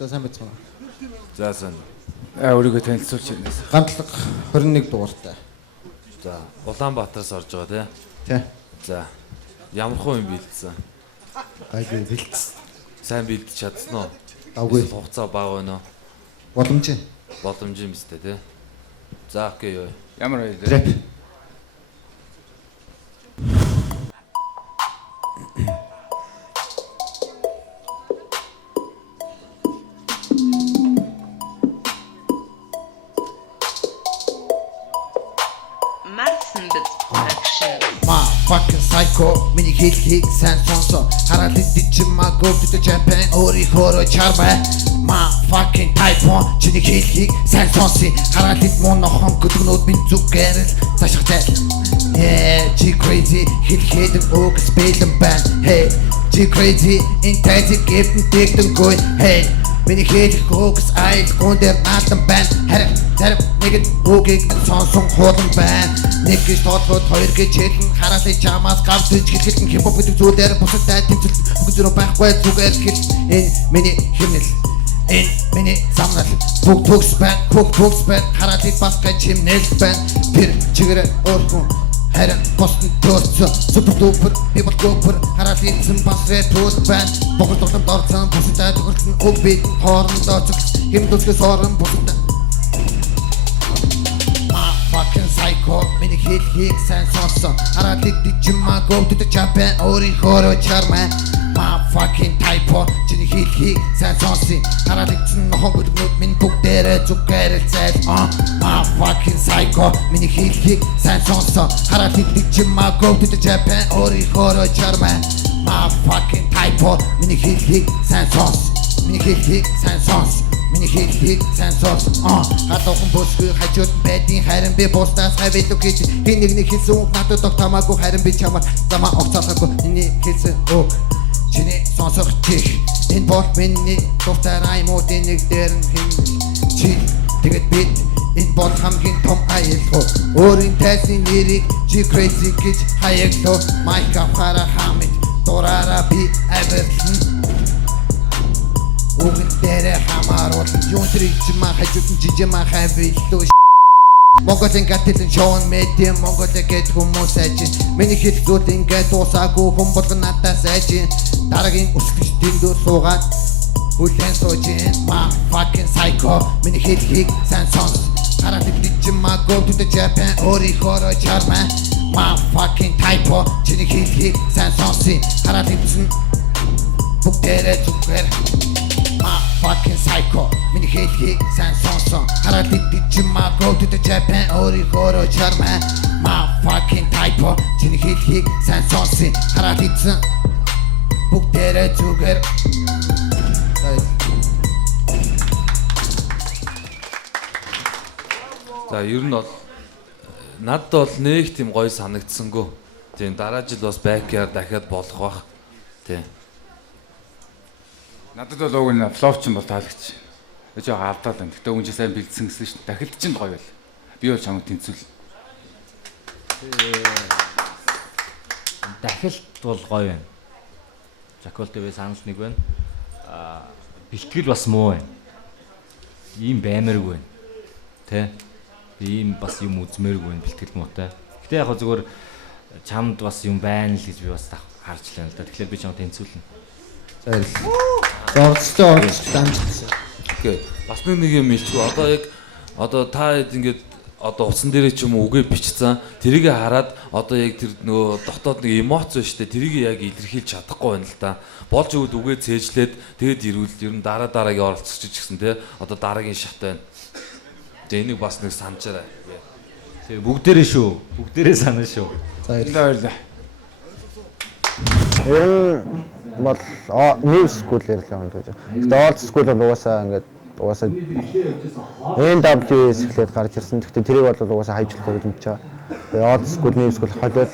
За сайн байцгаана. За сайн. Өөрийгөө танилцуулж байна. Гантлаг 21 дугаартай. За Улаанбаатараас орж байгаа тий. За ямар хөө юм бэлдсэн? Гайгүй бэлдсэн. Сайн бэлдэж чадсан уу? Давгүй. Хугацаа бага байна уу? Боломж. Боломж юм өстэй тий. За окей юу. Ямар вэ? Трэп. Fucking psycho, миний хэлхийг сайн сонсон. Хараад идчихмаагүй гэдэг Japan өөрийнхөө чармай. My fucking typhoon, чиний хэлхийг сайн сонсон. Хараад ид монохон гүдгнүүд минь зүгээр л цааштай. Yeah, G crazy, хэлхээд өгс бэлэн байна. Hey, G crazy, интайзик гэвэн тэгдэн гой. Hey, миний хэлхийг өгс айл гүндэр наалтан байна. Харин нэгэн үгийг сонсон хуулан байна. Нэг гэж тодлоод хоёр гэж хэлэн хараалын чамаас гав зүйж хэлэн хипхоп гэдэг зүйлээр бусадтай тэмцэл бүгд зөрөө байхгүй зүгээр хэл энэ миний химнэл энэ миний замнал бүгд төгс байна хараалын бас гэж химнэл байна тэр чигээрээ өөрхөн харин босны төрцөө супер дупер people gooper хараалын зам бас рэпус байна богор тоглоом дорцсон бусадтай төгөлтөн өг бит хоорондоо зүгс хим төсгөөс орон бусадтай fucking psycho, миний хэлхийг сайн сонсон. Хараад идчихмаагүй гэдэг Japan өөрийнхөө чармай. My fucking typo, чиний хэлхийг сайн сонсон. Хараад идсэн нохоо гүдгнүүд минь бүгдээрээ зүгээр л зайл. My fucking psycho, миний хэлхийг сайн сонсон. Хараад идчихмаагүй гэдэг Japan өөрийнхөө чармай. My fucking typo, миний хэлхийг сайн сонсон. Миний хэлхийг сайн сонсон. Миний хэлхийг сайн сонс. Гадуухан бүсгүй хажууд байдгийн харин би бусдаас хавилуу гэж хин нэгний хэлсэн үг надад тогтоомаагүй харин би чамаар замаа огцоолоогүй миний хэлсэн үг чиний сонсох чих энэ бол миний дуртай раймуудын нэг дээр хин чи тэгээд би энэ бол хамгийн том аялал өөрийн тайзны нэрийг G crazy гэж хаяглав майка хара хамид дураараа би аверлан Угэн дээр хамааруул юун тричмаа хажууд нь жижимаа хавилуу Монголын гатилэн шоун медиа Монголыг гэд хүмүүс ажин миний хэлэх зүйл ингээд дуусаагүй хүн болгон надаас ажин дараагийн өсгөж дэндүү суугаад хүлэн суужин my fucking psycho миний хэлхийг сайн сонс хараад идчихмаагүй гэдэг Japan өөрийнхөө чармай my fucking typo чиний хэлхийг сайн сонсын хараад идсэн бүгдээрээ зүгээр My fucking psycho, миний хэлхийг сайн сонсон. Хараад идчихмаагүй гэдэг Japan өөрийнхөө чармай. My fucking typo, чиний хэлхийг сайн сонсон. Хараад идсэн бүгдээрээ зүгээр. За ер нь бол надад бол нэг тийм гоё санагдсангүй. Тийм дараа жил бас backyard дахиад болох бах. Тийм. Надад бол уг нь флоп ч юм бол таалагч. Гэж алдаад байна. Гэтэ үн чи сайн бэлдсэн гэсэн шүү дээ. Дахилт ч гоё байл. Би бол чамд тэнцвэл. Дахилт бол гоё байна. Жакол ТV санал нэг байна. Бэлтгэл бас муу байна. Ийм баймааргүй байна. Тэ? Ийм бас юм үзмээргүй байна бэлтгэл муутай. Гэтэ яг зүгээр чамд бас юм байна л гэж би бас харж байна л да. Тэгэхээр би чамд тэнцвүүлнэ. За Зорцтой дамжчихсан. Окей. Бас нэг юм хэлчихв. Одоо яг та ингээд одоо утсан дээрээ ч юм уу үгээ бичсэн. Тэрийг хараад одоо яг тэр нөгөө дотоод нэг эмоц байна шүү дээ. Тэрийг яг илэрхийлж чадахгүй байна л да. Болж өгöd үгээ цээжлээд тэгэд ирвэл ер нь дараагийн оролцогч гэсэн тий. Одоо дараагийн шат байна. Тэгээ энийг бас нэг санджаарай. Тэгээ бүгдээрээ шүү. Бүгдээрээ санаа шүү. За баярлалаа. Бол new school ярьлаа юм гэж. Гэтэ old school бол угаасаа NWS эхлээд гарч ирсэн. Гэтэ тэрийг бол угаасаа хайжлах гэж юм чаа. Тэгээ old school new school холиод